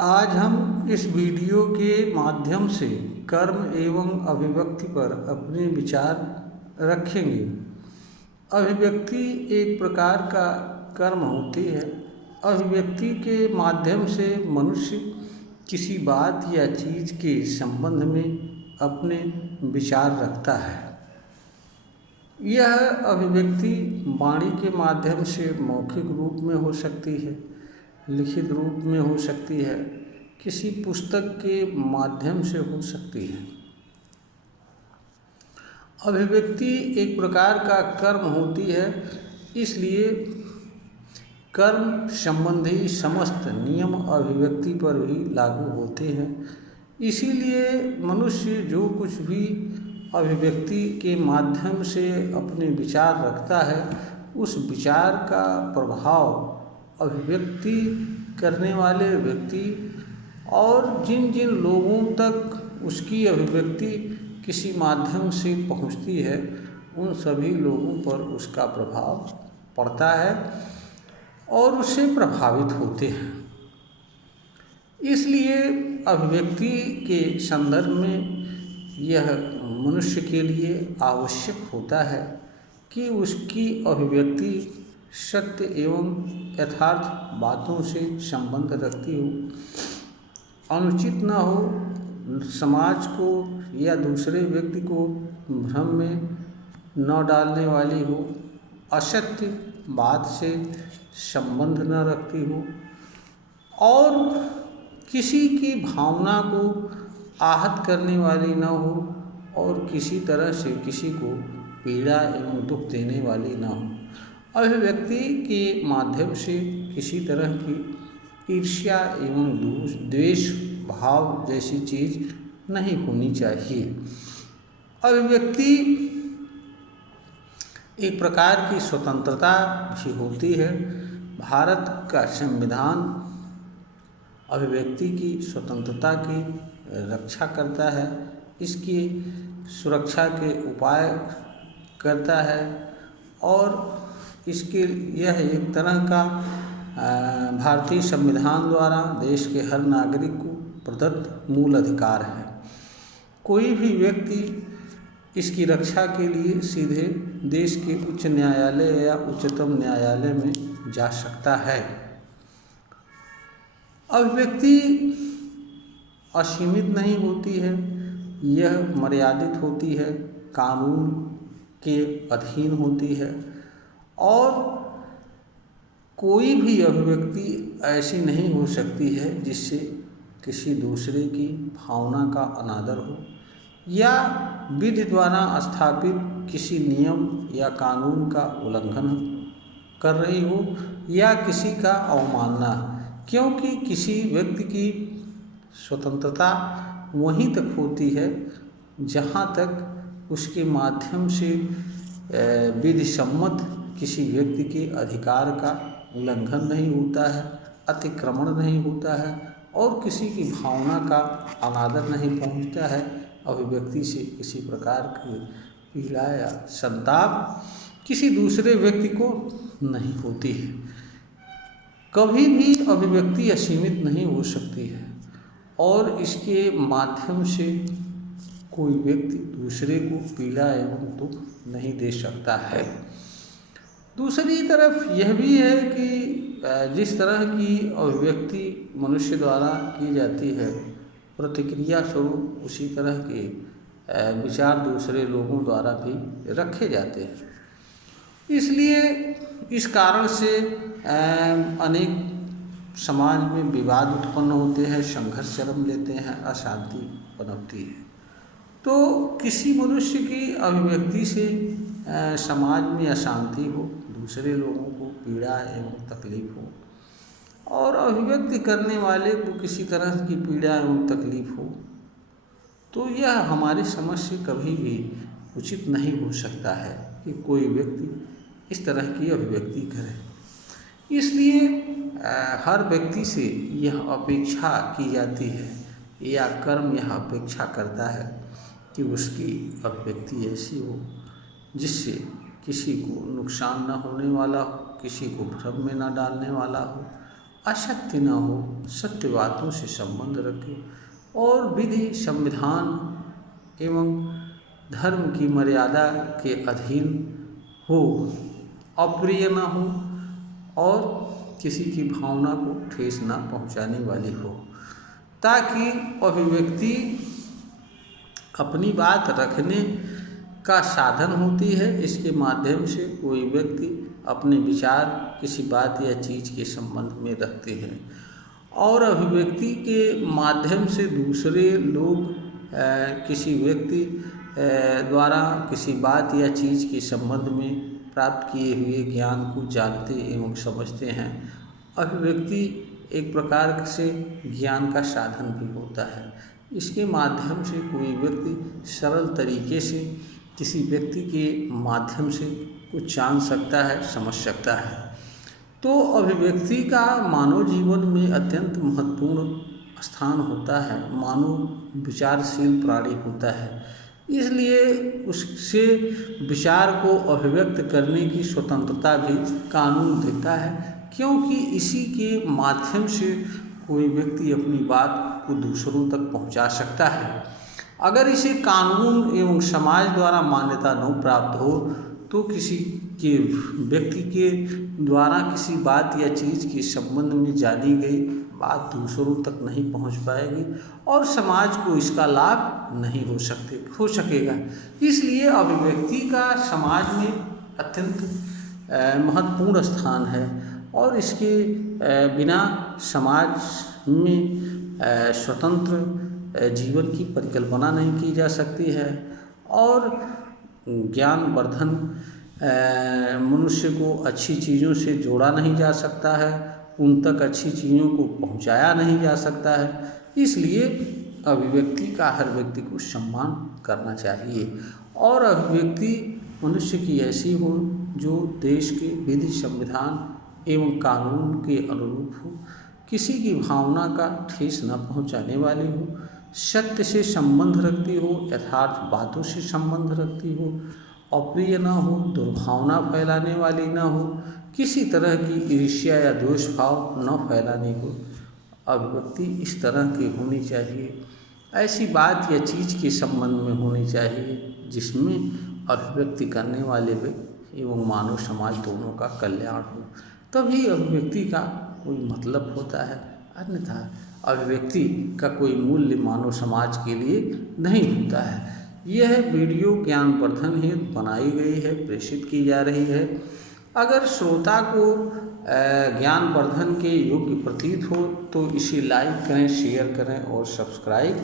आज हम इस वीडियो के माध्यम से कर्म एवं अभिव्यक्ति पर अपने विचार रखेंगे। अभिव्यक्ति एक प्रकार का कर्म होती है। अभिव्यक्ति के माध्यम से मनुष्य किसी बात या चीज़ के संबंध में अपने विचार रखता है। यह अभिव्यक्ति वाणी के माध्यम से मौखिक रूप में हो सकती है, लिखित रूप में हो सकती है, किसी पुस्तक के माध्यम से हो सकती है। अभिव्यक्ति एक प्रकार का कर्म होती है, इसलिए कर्म संबंधी समस्त नियम अभिव्यक्ति पर भी लागू होते हैं। इसीलिए मनुष्य जो कुछ भी अभिव्यक्ति के माध्यम से अपने विचार रखता है, उस विचार का प्रभाव अभिव्यक्ति करने वाले व्यक्ति और जिन जिन लोगों तक उसकी अभिव्यक्ति किसी माध्यम से पहुंचती है, उन सभी लोगों पर उसका प्रभाव पड़ता है और उससे प्रभावित होते हैं। इसलिए अभिव्यक्ति के संदर्भ में यह मनुष्य के लिए आवश्यक होता है कि उसकी अभिव्यक्ति सत्य एवं यथार्थ बातों से संबंध रखती हो, अनुचित न हो, समाज को या दूसरे व्यक्ति को भ्रम में न डालने वाली हो, असत्य बात से संबंध न रखती हो और किसी की भावना को आहत करने वाली न हो और किसी तरह से किसी को पीड़ा एवं दुख देने वाली न हो। अभिव्यक्ति के माध्यम से किसी तरह की ईर्ष्या एवं द्वेष भाव जैसी चीज़ नहीं होनी चाहिए। अभिव्यक्ति एक प्रकार की स्वतंत्रता भी होती है। भारत का संविधान अभिव्यक्ति की स्वतंत्रता की रक्षा करता है, इसकी सुरक्षा के उपाय करता है और इसके यह एक तरह का भारतीय संविधान द्वारा देश के हर नागरिक को प्रदत्त मूल अधिकार है। कोई भी व्यक्ति इसकी रक्षा के लिए सीधे देश के उच्च न्यायालय या उच्चतम न्यायालय में जा सकता है। अभिव्यक्ति असीमित नहीं होती है, यह मर्यादित होती है, कानून के अधीन होती है और कोई भी अभिव्यक्ति ऐसी नहीं हो सकती है जिससे किसी दूसरे की भावना का अनादर हो या विधि द्वारा स्थापित किसी नियम या कानून का उल्लंघन कर रही हो या किसी का अवमानना, क्योंकि किसी व्यक्ति की स्वतंत्रता वहीं तक होती है जहाँ तक उसके माध्यम से विधि सम्मत किसी व्यक्ति के अधिकार का उल्लंघन नहीं होता है, अतिक्रमण नहीं होता है और किसी की भावना का अनादर नहीं पहुंचता है। अभिव्यक्ति से किसी प्रकार की पीड़ा या संताप किसी दूसरे व्यक्ति को नहीं होती है। कभी भी अभिव्यक्ति असीमित नहीं हो सकती है और इसके माध्यम से कोई व्यक्ति दूसरे को पीड़ा एवं दुख नहीं दे सकता है। दूसरी तरफ यह भी है कि जिस तरह की अभिव्यक्ति मनुष्य द्वारा की जाती है, प्रतिक्रिया स्वरूप उसी तरह के विचार दूसरे लोगों द्वारा भी रखे जाते हैं। इसलिए इस कारण से अनेक समाज में विवाद उत्पन्न होते हैं, संघर्ष जन्म लेते हैं, अशांति पनपती है। तो किसी मनुष्य की अभिव्यक्ति से समाज में अशांति हो, दूसरे लोगों को पीड़ा एवं तकलीफ हो और अभिव्यक्ति करने वाले को किसी तरह की पीड़ा एवं तकलीफ हो, तो यह हमारी समझ से कभी भी उचित नहीं हो सकता है कि कोई व्यक्ति इस तरह की अभिव्यक्ति करे। इसलिए हर व्यक्ति से यह अपेक्षा की जाती है या कर्म यह अपेक्षा करता है कि उसकी अभिव्यक्ति ऐसी हो जिससे किसी को नुकसान न होने वाला हो, किसी को भ्रम में न डालने वाला हो असत्य न हो, सत्य बातों से संबंध रखे और विधि, संविधान एवं धर्म की मर्यादा के अधीन हो, अप्रिय न हो और किसी की भावना को ठेस न पहुंचाने वाली हो, ताकि अभिव्यक्ति अपनी बात रखने का साधन होती है। इसके माध्यम से कोई व्यक्ति अपने विचार किसी बात या चीज़ के संबंध में रखते हैं और अभिव्यक्ति के माध्यम से दूसरे लोग किसी व्यक्ति द्वारा किसी बात या चीज़ के संबंध में प्राप्त किए हुए ज्ञान को जानते एवं समझते हैं। अभिव्यक्ति एक प्रकार से ज्ञान का साधन भी होता है। इसके माध्यम से कोई व्यक्ति सरल तरीके से किसी व्यक्ति के माध्यम से कुछ जान सकता है, समझ सकता है। तो अभिव्यक्ति का मानव जीवन में अत्यंत महत्वपूर्ण स्थान होता है। मानव विचारशील प्राणी होता है, इसलिए उससे विचार को अभिव्यक्त करने की स्वतंत्रता भी कानून देता है, क्योंकि इसी के माध्यम से कोई व्यक्ति अपनी बात को दूसरों तक पहुंचा सकता है। अगर इसे कानून एवं समाज द्वारा मान्यता न प्राप्त हो तो किसी के व्यक्ति के द्वारा किसी बात या चीज़ के संबंध में जानी गई बात दूसरों तक नहीं पहुंच पाएगी और समाज को इसका लाभ नहीं हो सकेगा। इसलिए अभिव्यक्ति का समाज में अत्यंत महत्वपूर्ण स्थान है और इसके बिना समाज में स्वतंत्र जीवन की परिकल्पना नहीं की जा सकती है और ज्ञानवर्धन मनुष्य को अच्छी चीज़ों से जोड़ा नहीं जा सकता है, उन तक अच्छी चीज़ों को पहुंचाया नहीं जा सकता है। इसलिए अभिव्यक्ति का हर व्यक्ति को सम्मान करना चाहिए और अभिव्यक्ति मनुष्य की ऐसी हो जो देश के विधि, संविधान एवं कानून के अनुरूप हो, किसी की भावना का ठेस न पहुंचाने वाली हो, सत्य से संबंध रखती हो, यथार्थ बातों से संबंध रखती हो, अप्रिय न हो, दुर्भावना फैलाने वाली न हो, किसी तरह की ईर्ष्या या द्वेष भाव न फैलाने को अभिव्यक्ति इस तरह की होनी चाहिए। ऐसी बात या चीज़ के संबंध में होनी चाहिए जिसमें अभिव्यक्ति करने वाले व्यक्ति एवं मानव समाज दोनों का कल्याण हो, तभी अभिव्यक्ति का कोई मतलब होता है। अन्यथा अभिव्यक्ति का कोई मूल्य मानव समाज के लिए नहीं होता है। यह वीडियो ज्ञानवर्धन हेतु बनाई गई है, प्रेषित की जा रही है। अगर श्रोता को ज्ञानवर्धन के योग्य प्रतीत हो तो इसे लाइक करें, शेयर करें और सब्सक्राइब